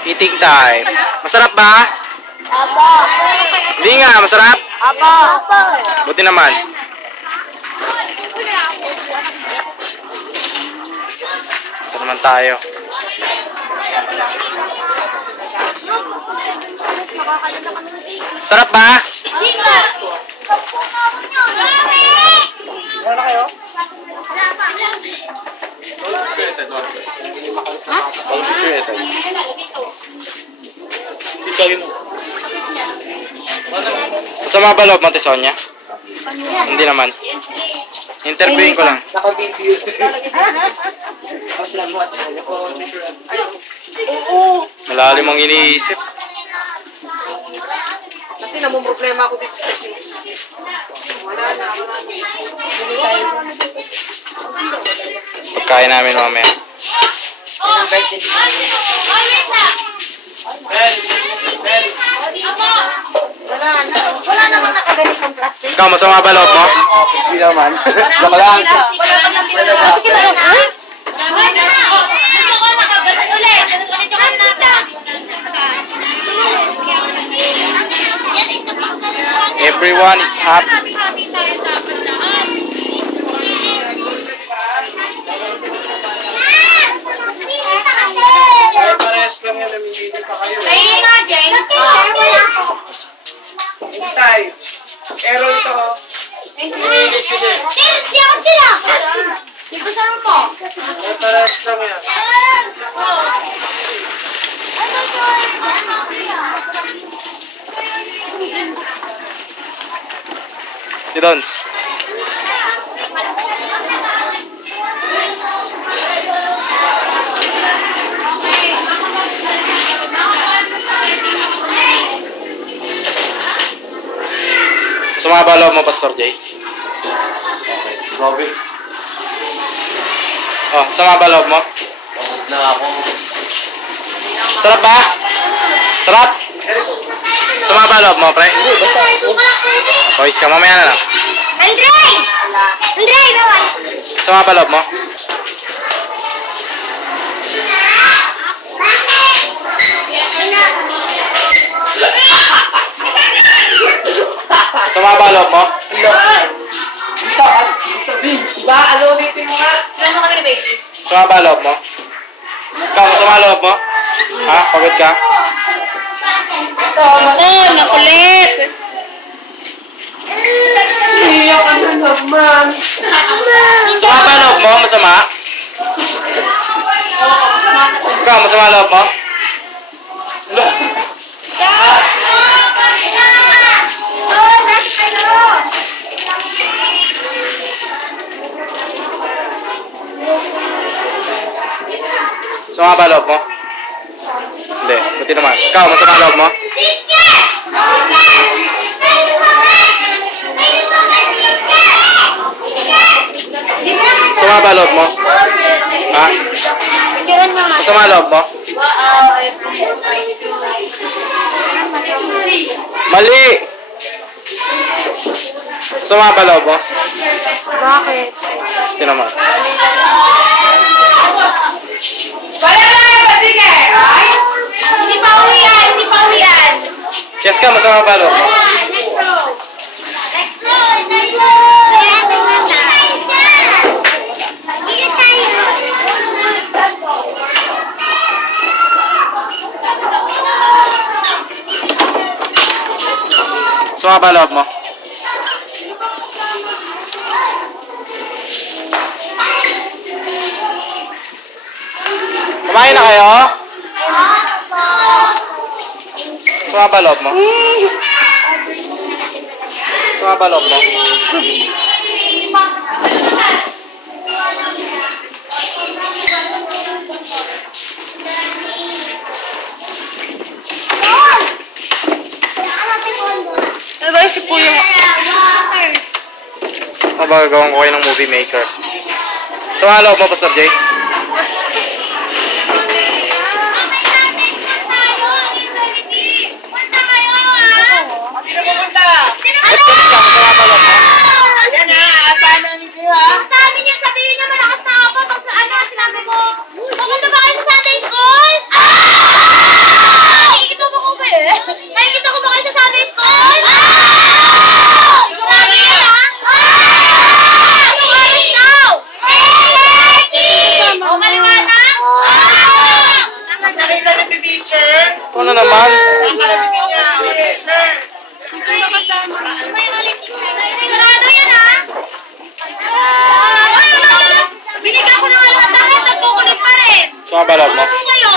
Eating time. Masarap ba? Apo. Hindi nga, masarap? Apo. Apo. Buti naman. Ito naman tayo. Sarap ba? Hindi ka. Meron na kayo? Kasama ba loob mo, Sonia? Hindi naman. Interviewin ko lang. Naka-video. Mas lang mo at sana ko. Malalim ang iniisip. Kasi namang problema ako dito sa face. Wala na. Pagkain namin mamaya. Wala naman nakaganitong plastic. Ikaw, masama ba loob mo? Hindi naman. Baka lang. Wala naman plastic. Sige na. Wala na. Gusto ko nakaganon ulit. Ulit yung kanata. Everyone is happy. Pares lang yan. Namimili pa kayo. Kaya nga, Jen. Hintay. Error ito. Namimili siya. Hindi ako sila. Di ba saan mo? Pares lang yan. Si Dons. Masama ba loob mo, Pastor Jay? Grabe. Oh, masama ba loob mo? Na ako. Sarap ba? Sarap? Masama ba loob mo, pre? Boys ka, mamaya na lang. Andre! Andre, bawal. Masama ba loob mo? Masama ba loob mo? Dito. Diba? Ulitin mo nga. Ano kami na baby? Masama ba loob mo? Ikaw, masama loob mo? Ha? Pagod ka? Nakulit. Iyak ka na naman. Masama ba loob mo? Masama? Ikaw, masama loob mo? Masama ba loob mo? Hindi, buti naman. Ikaw, masama loob mo? Masama ba loob mo? Ha? Masama loob mo? Mali! Masama ba loob mo? Bakit? Hindi naman. Wala na yung babigay, ay? Hindi pa uwian, hindi pa uwian. Yes ka, masama ba loob mo? Next row. Next row, next row. Dito tayo. Masama ba loob mo? Kumain na kayo? Masama ba loob mo? Masama ba loob mo? Ano ba si Kuya? Mabagawang ko kayo ng movie maker. Masama loob mo, Pastor Jay? Let's go ka, masama ba loob mo? Ayan na. Paano ang video ha? Sabi niya, sabihin niya malakas na ako pag ano, sinabi ko, pumunta ba kayo sa Sunday school? Ah! si teacher. Ano naman? Kakalabitin niya. Teacher. Sigurado yan, ha? Ay, binigyan ko na nga lahat. Ang kukulit pa rin. Sumabalot mo. Ano kayo?